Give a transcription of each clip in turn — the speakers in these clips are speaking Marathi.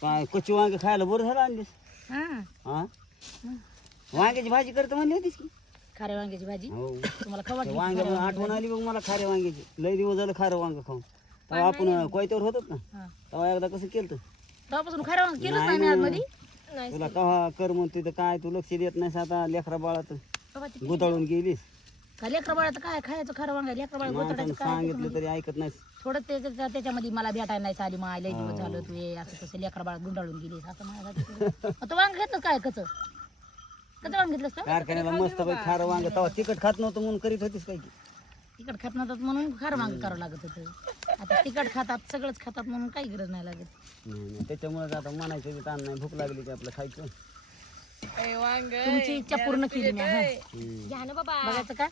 काय कच्ची वांगे खायला बरं झालं आणलीस. हा वांग्याची भाजी करतो म्हणली होतीस की. खाऱ्या वांग्याची भाजी हो तुम्हाला खवा वांगे आठवण आली बघ मला खाऱ्या वांग्याची. लय दिवस झालं खारं वांग खाऊन. तेव्हा आपण कोयत्यावर होतो ना तेव्हा एकदा कसं केलं तेव्हापासून खाऱ्या वांग केलंच नाही मी आतमध्ये. तुला कव्हा कर म्हणते तर काय तू लक्ष देत नाहीस. आता लेकरा बाळात गुताळून गेलीस. लेकरं बाळाचं काय खायचं खरं वांग लेकरं बाळ गोतडायचं काय सांगितलं तरी ऐकत नाही. थोडं त्याच्यामध्ये मला भेटायला नाही आली मा लय दिवस झालं तू ये असं तसं लेकरं बाळ गुंडाळून गेलीस असं माझ्यासाठी. तू वांग घेतलं काय कच वांग घेतलंस का कारखान्याला मस्त खारं वांग तेव्हा तिखट खात नव्हतं म्हणून करीत होतीस काय की. तिखट खात नव्हतात म्हणून खारं वांग करावं लागत होतं. आता तिखट खातात सगळंच खातात म्हणून काही गरज नाही लागत. नाही त्याच्यामुळे आता म्हणायचं की ताण नाही भूक लागली की आपलं खायचं. तुमची इच्छा पूर्ण केली मी. बघायचं का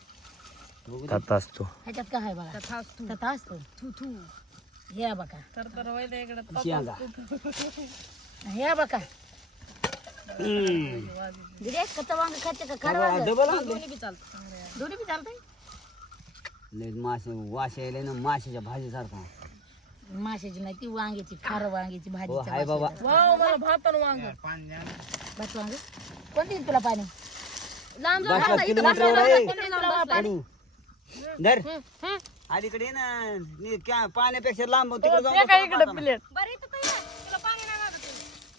तथा असतो ह्याच्यात काय आहे बघा. तथा असतो हे बघा शेंगा हे बघा. दिदे कच्चं वांग खाते का खरं वांग डबल आणलं. दोन्ही बी चालतंय. लय मासे वास यायला ना माशाच्या भाजी सारखा. माशाची नाही ती वांग्याची खारं वांग्याची भाजी. हो हाय बाबा. भात वांग कोण देईल तुला पाणी लांब जाऊन 5 किलोमीटरवर आहे. धर अलीकडे ये ना पाण्यापेक्षा लांब तिकडे जाऊन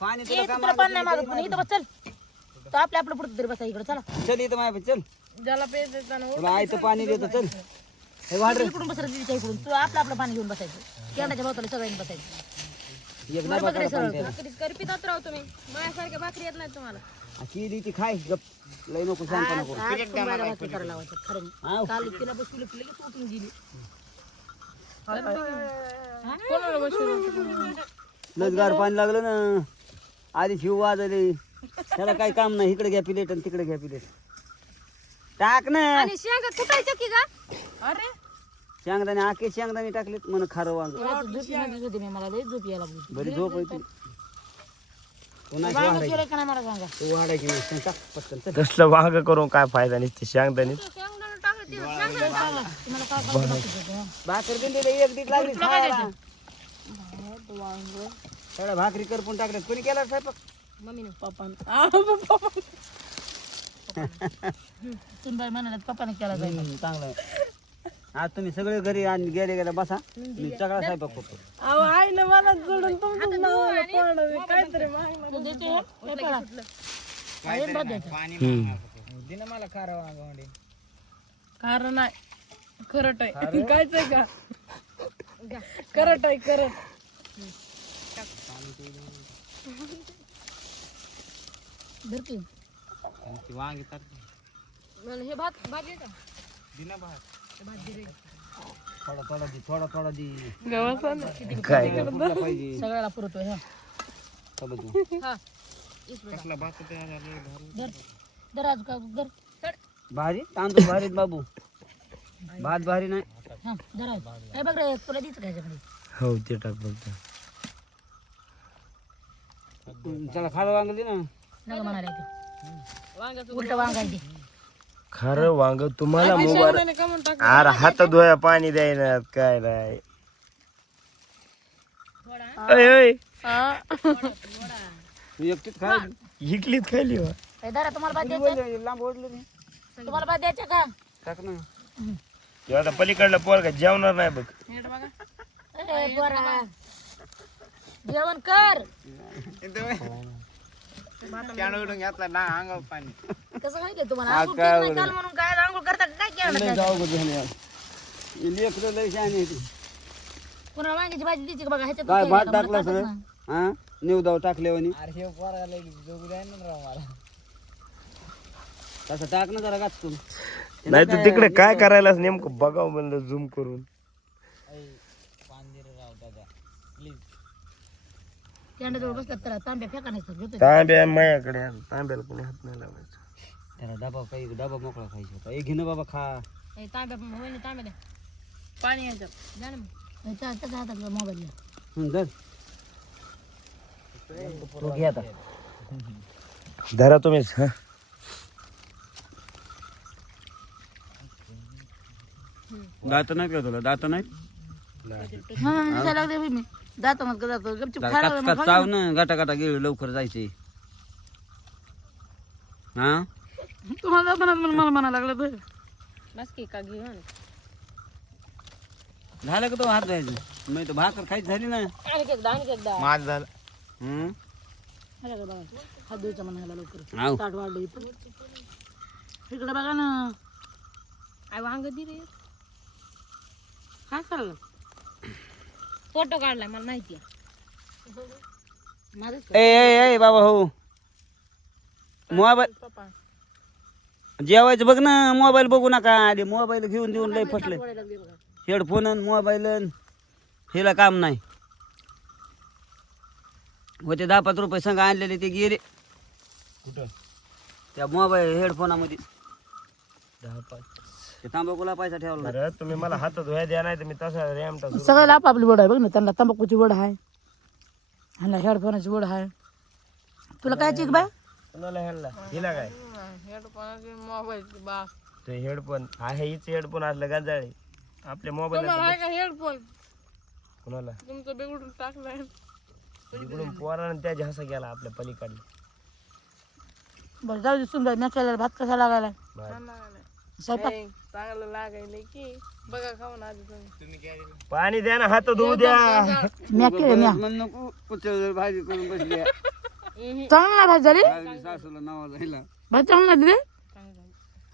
पाणी तुला काय तुला पाणी नाही मागत पण इथं बस चल. तो आपल्या आपलं पुढे तरी बसा इकडे चला. चल इथं माझ्या चल ज्याला पेज तुला आयतं पाणी देतो चल. हे वाढ इकडून बसर तिच्या इकडून तू आपलं आपलं पाणी घेऊन बसायचं. केंडाच्या बोतला सगळ्यांनी बसायचं. एक डबा काढा पाणी प्यायला. करपितात राहू तुम्ही माझ्यासारख्या भाकरी येत नाही तुम्हाला. किती ती खाय गप लय नको शांतपणा करू. भाकरी करायला लावायचं खरं हाव. काल तिला बसवलं की लगेच उठून गेली. लस गार पाणी लागलं ना आधी शिव वाजले. त्याला काही काम नाही. इकडे घ्या प्लेट आणि तिकडे घ्या प्लेट. टाक ना शेंगा कुटायचं की का. अरे शेंगदाणे आखे शेंगदाणे टाकलेत म्हण खारं वांग. झोपी नाही होती मी मला लई झोप यायला लागली. बरी झोप होती. पुन्हा वांग केलंय का नाही मला सांगा. तू वाढायची नाही टाक पटकन चल. तसलं वांग करून काय फायदा नसते शेंगदाणे. तुम्हाला काय करायचं भाकर दिलेली एक दीड लागली खायला. थोड्या भाकरी करपून टाकल्यात. कोणी केला स्वयंपाक. मम्मीने पप्पाने तुम्ही म्हणाला पप्पाने केला जाईल. चांगलं आहे. आज तुम्ही सगळे घरी आणि गेले गेले बसा. मी सगळा स्वयंपाक करतो. कारण नाही करट आहे कायच का करट आहे करट. वांगी तर हे भात भाजी का दिना भात थोडा थोडा दी थोडा थोडा दी. काय कुठला पाहिजे सगळ्याला पुरतोय हा. कसला भात दराज का दर भारी तांदूळ भारीत बाबू. भात भारी नाही. हा दराज काय बघ रे तुला द्यायचं काय ह्याच्यामध्ये. हो ते टाक फक्त. चला खारं वांग दे ना. नका म्हणायला ते उलट वांग आहे ते. खरं वांग तुम्हाला मोबाईल. अरे हात धुया पाणी द्यायना काय नाही. तू एकटीच खा. इकलीच खाली वा. काय दरा तुम्हाला भात द्यायचं. लांब ओढलं रे. तुम्हाला भात द्यायचं का. टाक ना. ते आता पलीकडला पोरगा जेवणार नाही बघ. ए पोरा जेवण कर. घेतला ना अंगावर पाणी. कसं माहितीये तुम्हाला आंघोळ केली नाही काल म्हणून काय आंघोळ करता का काय केलं लेकरं लय शहाणी आहे ती. पुन्हा वांग्याची भाजी द्यायची का बघा ह्याच्यात काय केलं भात का? टाकला मला सगळं टाकत नाही. हा निवदाव टाकल्यावानी. तसं टाक ना जरा गाचून. नाही तर तिकडे काय करायलाच नेमकं बघावं म्हणलं झूम करून. केंडाजवळ बसला तर तांब्या फेका नाही सर. तांब्या माझ्याकडे आहे. तांब्याला कोणी हात नाही लावायचं. त्याला डबा काही डबा मोकळा खायचा होता. एक घेणं बाबा खा. तांब्या होईल तांब्या द्या पाणी यायचं जा ना मग. त्याच्या हातात मोबाईल द्या. धर तू घे आता. धरा तुम्हीच. हा दात नाही का तुला. दात नाही हा दिसायला लागले होय मी जाताना जातो गपचूप खायला लागले, मग चाव ना गाटा गाटा गेलो लवकर जायचे हा तुम्हाला जाताना मला म्हणायला लागलं तर बस की का घेऊन झालं का तो हात धुवायचं मी तर भाकर खायची झाली ना आणि एकदा माझ झालं हम्म आलं का बघा हात धुवायचा म्हणायला लवकर आव. ताट वाढलं इथं इकडे बघा ना आय वांग दे रे काय चाललं फोटो काढलाय मला माहिती आहे माझंच ए बाबा हो मोबाईल पप्पा जेवायचं बघ ना मोबाईल बघू नका आधी मोबाईल घेऊन देऊन लय फसले लागली बघा हेडफोन आणि मोबाईल हिला काम नाही होते 10-5 रुपये संग आणलेले ते गेले कुठं त्या मोबाईल हेडफोनामध्ये 10-5 ते तांबाखूला पैसा ठेवला अरे तुम्ही मला हात धुवाय द्या नाही तर मी तसा रेमटा सुरू सगळ्याला आपापली वड आहे बघ ना त्यांना तंबाखूची वड आहे ह्यांना हेडफोनाची वड आहे तुला काय चिक बाय कोणाला ह्यांना हिला काय मोबाईल बा ते हेडफोन आहे हीच हेडफोन असलं गाजाळे आपल्या मोबाईल हेडफोन कोणाला तुमचं बिघडून टाकलाय इकडून पोरानं त्याच्या हसा गेला आपल्या पलीकडे बरं जाऊ दे सुंदर नॅचरल भात कसा लागायला स्वयंपाक चांगलं लागायलंय की बघा खाऊन आधी तुम्ही पाणी द्या ना हात धुवू द्या म्या केलं म्या म्हण नको कुचळ भाजी करून बसली चांगला भात झाली सासूला नावा जायला भात चांगला दिले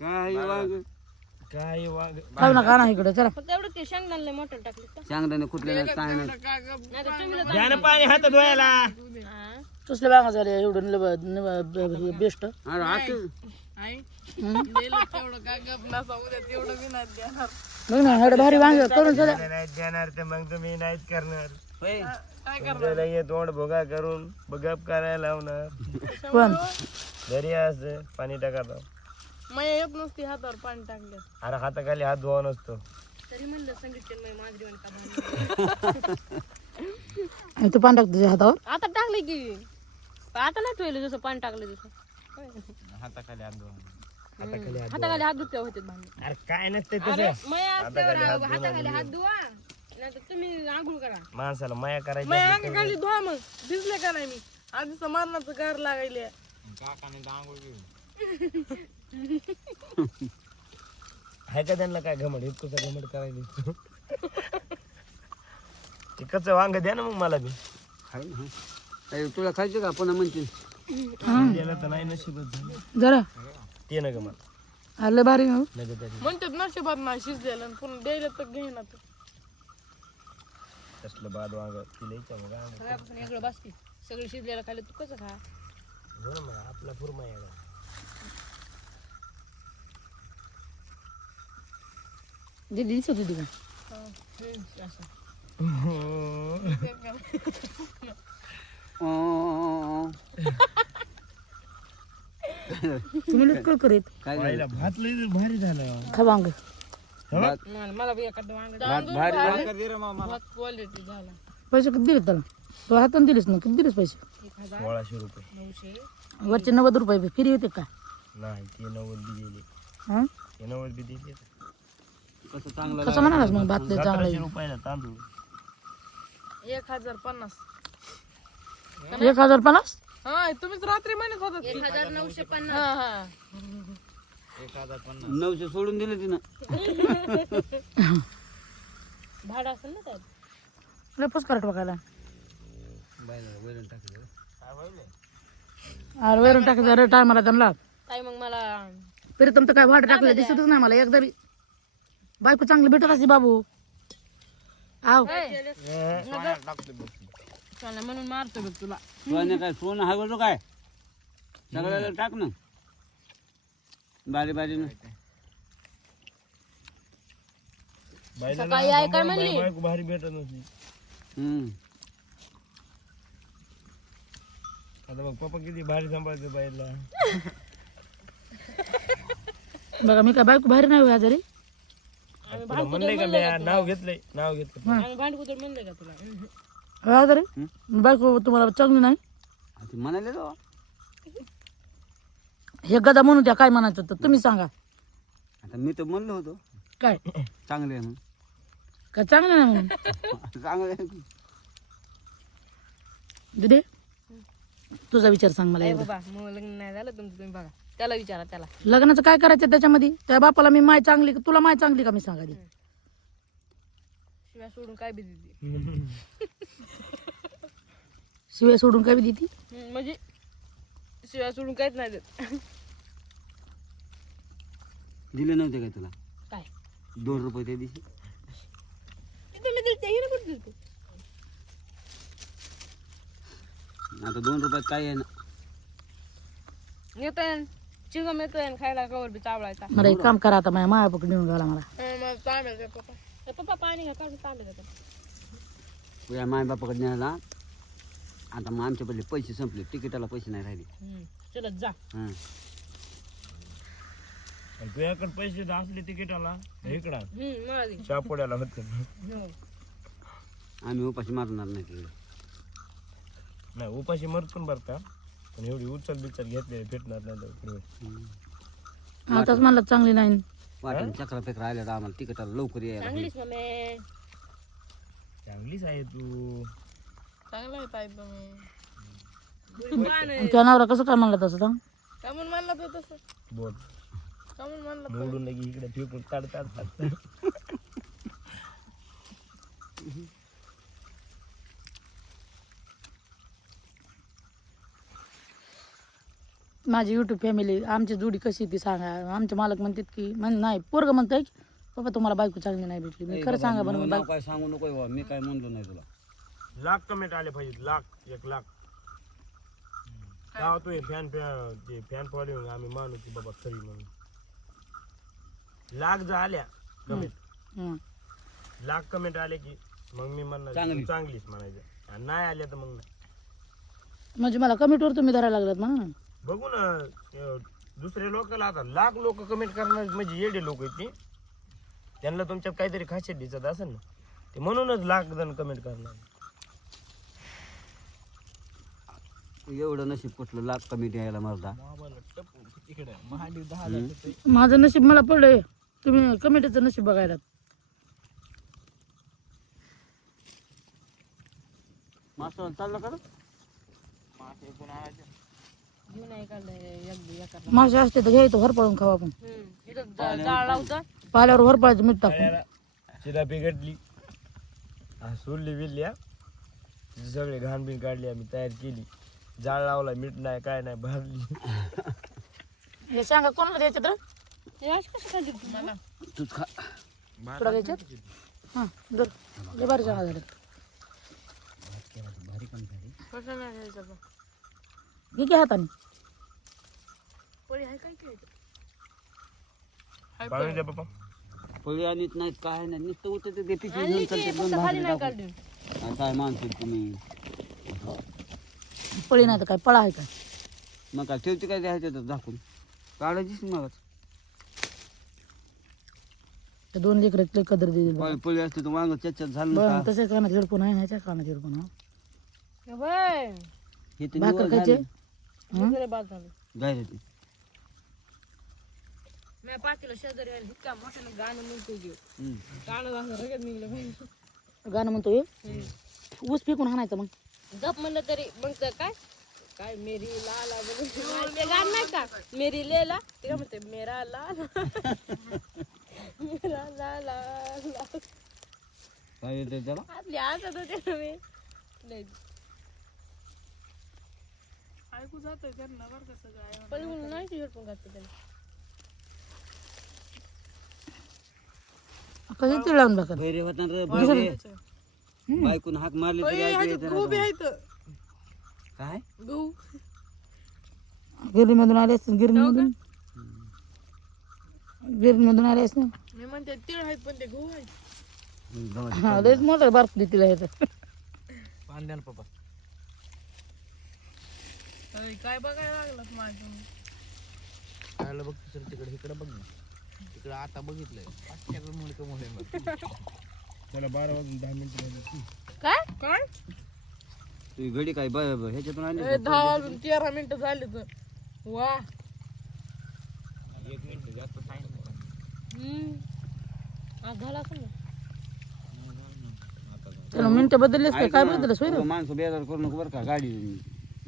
काय वाग काय वाग खाऊ नका ना इकडे चला फक्त एवढं ते शेंगदाणे मोठं टाकले का चांगल्याने कुठल्या काय नाही नाही तर तुम्ही द्या ना पाणी हात धुवायला कसले बागा झाले एवढं बेस्ट अरे आत बघ ना एवढं भारी वांग करून झालं नाही देणार ते मग तुम्ही नाहीच करणार होय. तुमच्याला हे तोंड भोगा करून बगप करायला लावणार पण घरी असं पाणी टाका मया येत नसती हातावर पाणी टाकलं अरे हाताखाली हात धुवा नसतो तरी म्हणलं सांगितलं माझी का आणि तू पाणी टाक तुझ्या हातावर आता टाकले की आता नाही ठेवलं जसं पाणी टाकलं जसं हाताखाली हात धुवा हाताखाली हात हाताखाली हात धुते होते भांडे अरे काय नसते तसं मया हाताखाली हात धुवा नाहीतर तुम्ही आंघोळ करा माणसाला माया करायची अंगाखाली धुवा मग भिजले का नाही मी आधीच मरणाचं गार लागायले आहे का त्यांना काय घमड इतकं घमड करायला ते कच्चं वांग द्या ना मग मला बी खाय ना अरे तुला खायचं का पुन्हा म्हणते दिलं तर नाही नशीबच झालं जरा ते न ग मला आलं भारी हो नग तरी म्हणतात नशिबात नाही शिजलेलं पुन्हा द्यायला तर घेईना तसलं बाद वांग तिला मग इकडं बसते सगळं शिजलेलं खाली तू कसं खा आपला फुरमा आहे दीदी दिसत होती का तुम्ही लटकळ करीत काय पाहिला भात लय भारी झालं खा वांग मला बी एखादं वांग भारी भाकर दे रे मामा भात क्वालिटी झाला पैसे किती दिले त्याला तो हाताने दिलेस ना किती दिलेस पैसे 1600 रुपये 900 वरचे 90 रुपये फ्री होते का नाही ते 90 बी दिले हा ते 90 बी दिले कसं चांगलं कसं म्हणालास मग भात लय चांगला 1700 रुपयाला तांदूळ 1050 1050 हा तुम्हीच रात्री म्हणत होता 1950 हा हा 900 सोडून दिले तिनं भाडं असेल ना त्यात लय पुष्कळ बघायला वैरण टाकलं अरे वैरण टाकायचं अरे टायमाला त्यांना ताई मग मला तरी तुमचं काय भाडं टाकलं दिसतच नाही मला एकदा बी बायको चांगली भेटत असते बाबू आव चला म्हणून मारतो बघ तुला सोनं काय सोनं हवं काय सगळ्याला टाक ना बारी बारीनं सकाळी आई काय म्हणली बायको भारी भेटत नसली आता बघ पप्पा किती भारी सांभाळते बाईला बघा मी काय बायको बाहेर नाही आजारी तुला म्हणलंय का मी नाव घेतलंय आम्ही भांडकुदर म्हणले का तुला आजारी बायको तुम्हाला चांगली नाही ते म्हणाले तो हे गदा म्हणून द्या काय म्हणायचं तर तुम्ही सांगा आता मी तर म्हणलो होतो काय चांगले आहे म्हणून का चांगलं नाही म्हणून चांगलं आहे. दिदे तुझा विचार सांग मला ए एकदा. बाबा मग लग्न नाही झालं तुमचं तुम्ही बघा त्याला विचारा त्याला लग्नाचं काय करायचं त्याच्यामध्ये त्या बापाला मी माय चांगली तुला माय चांगली का मी सांगा दी शिवाय सोडून काय बी देते शिवाय सोडून काय बी देती म्हणजे शिवाय सोडून काहीच नाही देत दिले नव्हते काय तुला काय 2 रुपये त्या दिवशी तिथे मी दिलते हिने कुठे दिलते आता 2 रुपयात काय आहे ना येतोय चिकम येतोय खायला कवर बी चावळायचा मला एक काम करा आता माझ्या माया पकडून नेऊन घाला मला मला तांब्या पप्पा पप्पा पाणी घ्या काढून तांब्या देतात तुझ्या मायबापाकडे न्यायला आता मग आमच्या पडले पैसे संपले तिकिटाला पैसे नाही राहिले चलत जा हां तुझ्याकडे पैसे असले तिकीटाला इकडं मला दे. शापोड्याला होते आम्ही उपाशी मारणार नाही तिकडे नाही उपाशी मरतून बरं पण एवढी उचल बिचल घेतले भेटणार नाही तर पुढे. आताच मला चांगली नाही वाटण चक्रा फेकरा आल्या तर आम्हाला तिकिटाला लवकर यायला पाहिजे. चांगलीच मम्मी चांगलीच आहे तू चांगला आहे ताई तुम्ही तुझ्या नवरा कसं काय म्हणला तसं सांग का म्हणून म्हणला तो तसं बोल का म्हणून म्हणला निवडून लगी इकडे फेकून ताड ताड ताड माझी युट्यूब फॅमिली आमची जोडी कशी ती सांगा आमचे मालक म्हणतात की नाही पोरग म्हणताय की बाबा तुम्हाला बायको चांगली नाही भेटली मी खरं सांगा बरं नाव काय सांगू नको बाबा, मी काय म्हणलो नाही तुला. लाख कमेंट आले पाहिजे लाख 1 लाख काय तू फॅन फॉलोइंग आम्ही मानू की बाबा खरी म्हणून लाख जर आल्या कमेंट लाख कमेंट आले की मग मी म्हणणार चांगली. तू चांगलीच म्हणायचं आणि नाही आल्या तर मग नाही. म्हणजे मला कमिटीवर तुम्ही धरायला लागलात म्हणा बघू ना दुसऱ्या लोकांना आता लाख लोक कमेंट करणार म्हणजे येडे लोक आहेत ते त्यांना तुमच्यात काहीतरी खासियत दिसत असेल ना ते म्हणूनच लाख जण कमेंट करणार एवढं नशीब कुठलं लाख कमी द्यायला मरदा. माझं नशीब मला पडलंय तुम्ही कमिटीचं नशीब बघायला मास्टर चाललं का रे? घेऊन आहे काढलं एका मासे असते तर घ्यायचं हरपळून खाऊ आपण इथं जाळ लावता पाल्यावर हरपळायचं मीठ टाकून चिरा बिघडली सोडली बिरली सगळे घाण बिन काढली आम्ही तयार केली जाळ लावला मीठ नाही काय नाही भरली हे सांगा कोणाला द्यायचं तर हे असं कसं खाल्ली तुम्हाला तूच खा. तुला द्यायच्यात हां जर लय भारी सांगा झालं भारी काम झाली. कसं नाही घ्यायचं घे की हाताने पोळी आहे काय की पाणी द्या पप्पा पळी आणत नाहीत काय नाही नुसतं उठते ते पिशवी आणली घेऊन की चालते, फक्त दोन खाली भाकरी नाही टाकून. काढली आणि काय माणसं तुम्ही पळी नाही तर काय पळा आहे काय मग काय ठेवते काय द्यायचं तर दाखवून काढायचीच मग ते 2 लेकर कदर देईल पळी असते तर वांग चच्चत झालं बरं ना तसेच कानात हेडफोन आहे ह्याच्या कानात हेडफोन हा बाय हे ते भाकर निवड खायचे झाली. दुसरे बाद झालं जायचं ते. मी पाठीला शेजारी आली इतका मोठ्यानं गाणं म्हणतो घेऊ हम्म. गाणं झालं रगत निघलं पाहिजे गाणं म्हणतो हे ऊस फेकून हाणायचं मग गप म्हणलं तरी मग तर काय काय मेरी लाला ते गाणं नाही का मेरी लेला ते काय म्हणते मेरा लाला मेरा लाला काय येतं त्याला आपली आजच होते मी नाही ऐकू जातोय त्यांना बरं कसं काय पण नाही हेडफोन घातले त्याला कधी ते लावून बघा भैरे होता रे भैरे बायकून हाक मारली तरी ऐकू येतं ना. काय गहू गिरणीमधून आले असतील गिरणीमधून गिरणीमधून आले असतील मी म्हणते तीळ आहेत पण ते गहू आहेत गव्हाची हा लयच मोठं बारक तिला येतं पाणी द्या ना पप्पा अरे, काय बघायला लागलं माझं खायला बघ सर तिकडे इकडे बघ ना तिकडे आता बघितलंय त्याला 12 वाजून 10 मिनिटं काय काय तुझी घडी काय ह्याच्यातून आणली का? 10 वाजून 13 मिनिटं झाली तर वा 1 मिनिट जास्त टाइम आज झाला असं ना त्याला मिनिटं बदललेस का काय बदलस होय रे? माणसं बेजार करू नको बरं का गाडी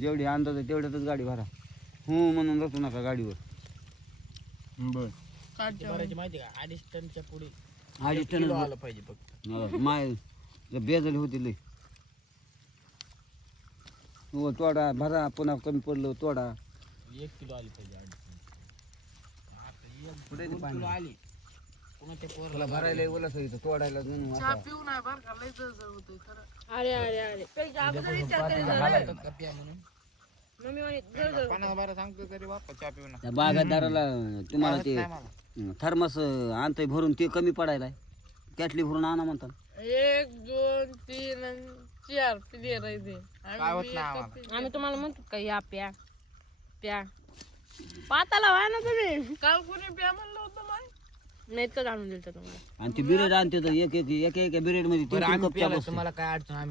जेवढी अंदाज आहे तेवढ्यातच गाडी भरा हो म्हणून बसू नका गाडीवर बर अडीच टन आलं पाहिजे फक्त माय बेजारी होती लई हो तोडा भरा पुन्हा कमी पडलं तोडा 1 किलो आली पाहिजे कुठे ते पाणी तुला भरायला ओलास इथं तोडायला म्हणून आता. अरे अरे अरे मम्मी म्हणे त्या बागायतदाराला तुम्हाला ते थर्मस आणतंय भरून ते कमी पडायला कॅटली भरून आणा म्हणतात 1 2 3 आणि 4 प्लेअर आहे ते आम्ही तुम्हाला म्हणतो का या प्या प्या पाताला व्हाय ना तुम्ही काल कोणी प्या म्हणलं होतं नाही तर आणून दिलं तुम्हाला आणि ते बिरेड आणते तर एक बिरेड मध्ये 3 कप चहा बसतो. तुम्हाला काय अडचण